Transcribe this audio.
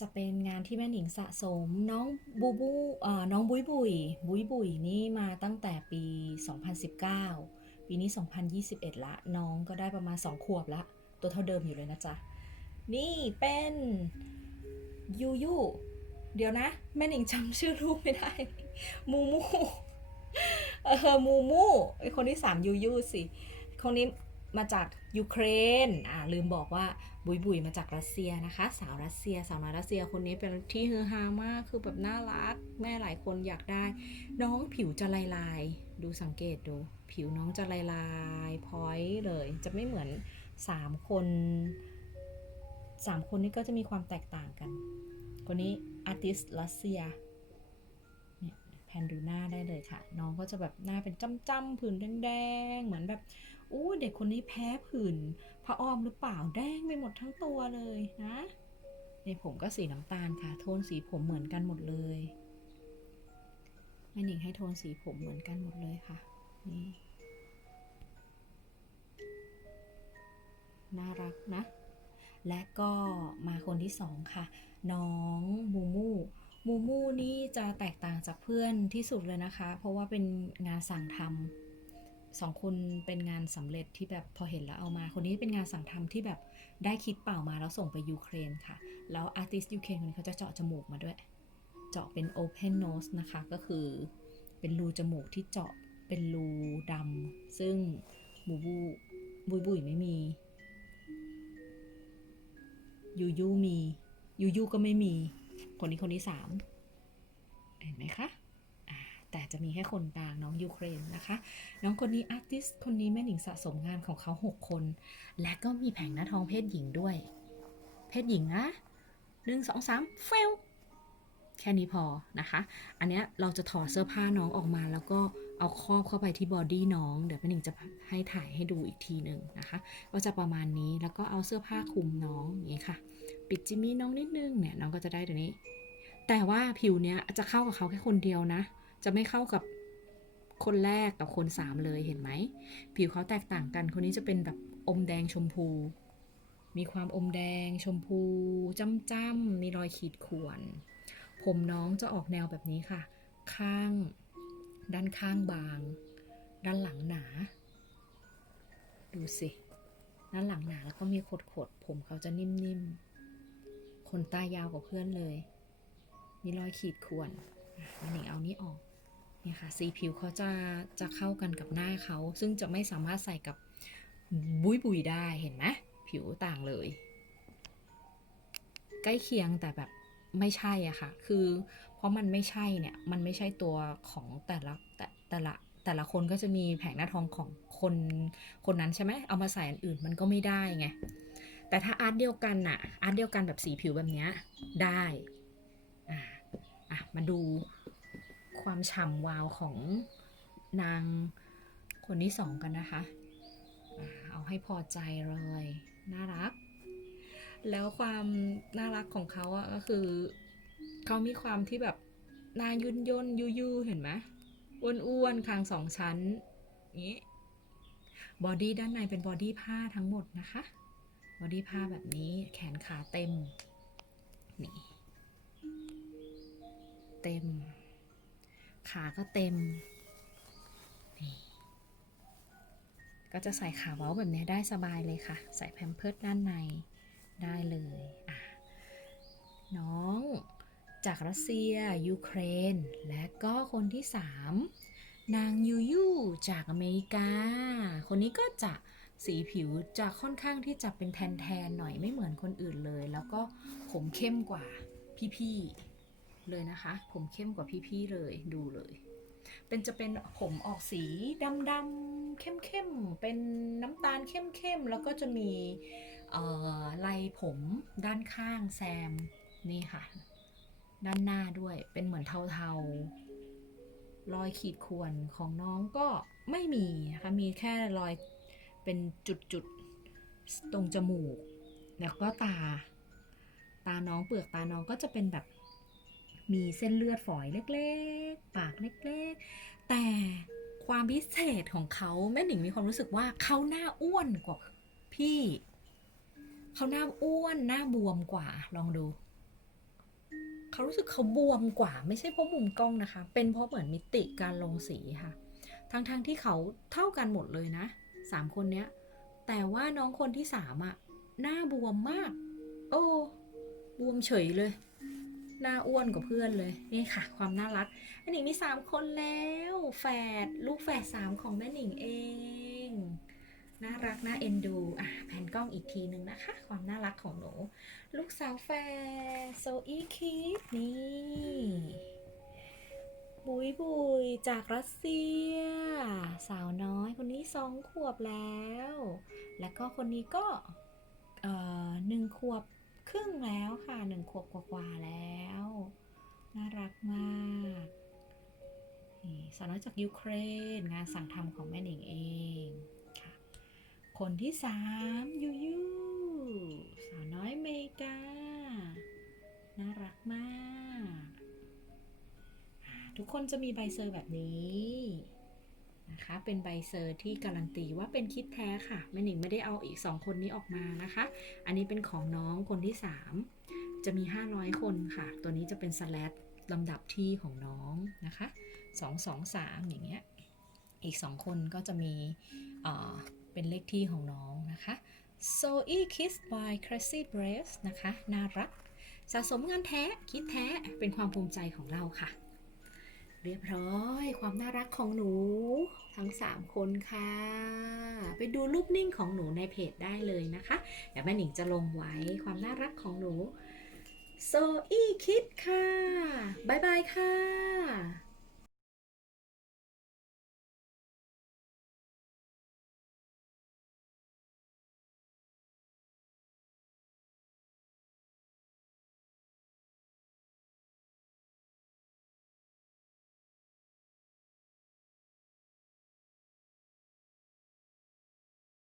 จะเป็นงานที่แม่หนิงสะสมน้องบูบูน้องบุยบุยบุยบุยนี่มาตั้งแต่ปี 2019 ปีนี้ 2021 ละ น้องก็ได้ประมาณ 2 ขวบละ ตัวเท่าเดิมอยู่เลยนะจ๊ะ นี่เป็นยูยูเดี๋ยวนะ แม่หนิงจำชื่อลูกไม่ได้ มูมูเออมูมูไอคนที่สามยูยูสิ คนนี้มาจากยูเครนอ่าลืมบอกว่า บุยบุยมาจากรัสเซียนะคะ สาวรัสเซีย สาวน้อยรัสเซียคนนี้เป็นที่ฮือฮามากคือแบบน่ารัก แม่หลายคนอยากได้ น้องผิวจะลายลายดูสังเกตดู ผิวน้องจะลายลายพอยเลย จะไม่เหมือนสามคนสามคนนี้ก็จะมีความแตกต่างกัน คนนี้อาร์ติสรัสเซียเนี่ยแพนดูหน้าได้เลยค่ะ น้องก็จะแบบหน้าเป็นจ้ำๆผื่นแดงๆ เหมือนแบบอู้เด็กคนนี้แพ้ผื่น พระอ้อมหรือเปล่าแดงไปหมดทั้งตัวเลยนะ ในผมก็สีน้ำตาลค่ะ โทนสีผมเหมือนกันหมดเลยแม่หนิงให้โทนสีผมเหมือนกันหมดเลยค่ะ นี่ น่ารักนะ และก็มาคนที่สองค่ะ น้องมูมูมูมูนี่จะแตกต่างจากเพื่อนที่สุดเลยนะคะ เพราะว่าเป็นงานสั่งทำ สองคนเป็นงานสำเร็จที่แบบพอเห็นแล้วเอามา คนนี้เป็นงานสั่งทำที่แบบได้คิดเปล่ามาแล้วส่งไปยูเครนค่ะ แล้วอาร์ติสต์ยูเครนคนนี้เขาจะเจาะจมูกมาด้วย เจาะเป็น open nose นะคะ ก็คือเป็นรูจมูกที่เจาะเป็นรูดำซึ่งบูบูบุยบุยไม่มี ยูยูมี ยูยูก็ไม่มี คนนี้คนที่สามเห็นไหมคะ จะมีแค่คนกลางน้องยูเครนนะคะ น้องคนนี้อาร์ติสคนนี้แม่หนิงสะสมงานของเขา 6 คน และก็มีแผงหน้าทองเพศหญิงด้วย เพศหญิงนะหนึ่งสองสามเฟลแค่นี้พอนะคะ อันเนี้ยเราจะถอดเสื้อผ้าน้องออกมาแล้วก็เอาครอบเข้าไปที่บอดี้น้อง เดี๋ยวแม่หนิงจะให้ถ่ายให้ดูอีกทีหนึ่งนะคะ ก็จะประมาณนี้แล้วก็เอาเสื้อผ้าคลุมน้องอย่างนี้ค่ะ ปิดจิมมี่น้องนิดนึงเนี่ยน้องก็จะได้ตัวนี้ แต่ว่าผิวเนี้ยจะเข้ากับเขาแค่คนเดียวนะ จะไม่เข้ากับคนแรกกับคนสามเลยเห็นไหม ผิวเขาแตกต่างกัน คนนี้จะเป็นแบบอมแดงชมพู มีความอมแดงชมพูจ้ำๆมีรอยขีดข่วน ผมน้องจะออกแนวแบบนี้ค่ะ ข้าง ด้านข้างบาง ด้านหลังหนา ดูสิ ด้านหลังหนาแล้วก็มีขดๆผมเขาจะนิ่มๆขนตายาวกว่าเพื่อนเลย มีรอยขีดข่วนอันหนิงเอานี้ออก เนี่ยค่ะสีผิวเขาจะจะเข้ากันกับหน้าเขา ซึ่งจะไม่สามารถใส่กับบุยบุยได้เห็นไหมผิวต่างเลย ใกล้เคียงแต่แบบไม่ใช่อะค่ะ คือเพราะมันไม่ใช่เนี่ย มันไม่ใช่ตัวของแต่ละแต่แต่ละแต่ละคนก็จะมีแผงหน้าทองของคนคนนั้นใช่ไหมเอามาใส่อันอื่นมันก็ไม่ได้ไง แต่ถ้าอาร์ตเดียวกันน่ะอาร์ตเดียวกันแบบสีผิวแบบเนี้ยได้ อะอะมาดู ความฉ่ำวาวของนางคนที่สองกันนะคะ เอาให้พอใจเลย น่ารัก แล้วความน่ารักของเขาอะก็คือเขามีความที่แบบหน้ายุ่นย่นยุยเห็นไหมอ้วนๆคางสองชั้นนี้บอดี้ด้านในเป็นบอดี้ผ้าทั้งหมดนะคะ บอดี้ผ้าแบบนี้แขนขาเต็ม นี่ เต็ม ขาก็เต็ม ก็จะใส่ขาเว้าแบบนี้ได้สบายเลยค่ะ ใส่แพมเพิร์ดด้านในได้เลยอะน้องจากรัสเซีย ยูเครน และก็คนที่ 3 นางยูยูจากอเมริกา คนนี้ก็จะสีผิวจะค่อนข้างที่จะเป็นแทนๆหน่อยไม่เหมือนคนอื่นเลย แล้วก็ผมเข้มกว่าพี่ๆ เลยนะคะ ผมเข้มกว่าพี่ๆเลยดูเลย เป็นจะเป็นผมออกสีดำๆเข้มๆเป็นน้ำตาลเข้มๆแล้วก็จะมีลายผมด้านข้างแซมนี่ค่ะ ด้านหน้าด้วยเป็นเหมือนเทาๆรอยขีดข่วนของน้องก็ไม่มีนะคะมีแค่รอยเป็นจุดๆตรงจมูก แล้วก็ตา ตาน้องเปลือกตาน้องก็จะเป็นแบบ มีเส้นเลือดฝอยเล็กๆ ปากเล็กๆ แต่ความพิเศษของเขาแม่หนิงมีความรู้สึกว่าเขาหน้าอ้วนกว่าพี่ เขาหน้าอ้วนหน้าบวมกว่าลองดูเขารู้สึกเขาบวมกว่า ไม่ใช่เพราะมุมกล้องนะคะ เป็นเพราะเหมือนมิติการลงสีค่ะ ทั้งๆทที่เขาเท่ากันหมดเลยนะสามคนเนี้ย แต่ว่าน้องคนที่สามอะหน้าบวมมาก โอ้ บวมเฉยเลย หน้าอ้วนกว่าเพื่อนเลยนี่ค่ะ ความน่ารักแม่หนิงมีสามคนแล้วแฝดลูกแฝดสามของแม่หนิงเองน่ารักน่าเอ็นดูอะแผ่นกล้องอีกทีนึงนะคะ ความน่ารักของหนู ลูกสาวแฝดโซอีคิดนี่บุยบุยจากรัสเซีย สาวน้อยคนนี้สองขวบแล้ว แล้วก็คนนี้ก็เอ่อหนึ่งขวบ ครึ่งแล้วค่ะหนึ่งขวบกว่าๆแล้ว น่ารักมากสาวน้อยจากยูเครนงานสั่งทำของแม่หนิงเองค่ะ คนที่สามยูยูสาวน้อยเมกา น่ารักมาก ทุกคนจะมีใบเซอร์แบบนี้ นะคะ เป็นใบเซอร์ที่การันตีว่าเป็นคิดแท้ค่ะ แม่หนิงไม่ได้เอาอีก 2 คนนี้ออกมานะคะ อันนี้เป็นของน้องคนที่ 3 จะมี 500 คนค่ะ ตัวนี้จะเป็นสแลดลำดับที่ของน้องนะคะ 2 2 3 อย่างเงี้ย อีก 2 คนก็จะมีเเป็นเลขที่ของน้องนะคะ So e Kiss by Crazy Brace นะคะ น่ารัก สะสมงานแท้ คิดแท้ เป็นความภูมิใจของเราค่ะ เรียบร้อยความน่ารักของหนูทั้ง 3 คนค่ะ ไปดูรูปนิ่งของหนูในเพจได้เลยนะคะเดี๋ยวแม่หนิงจะลงไว้ความน่ารักของหนูโซอี้คิดค่ะ บ๊ายบายค่ะ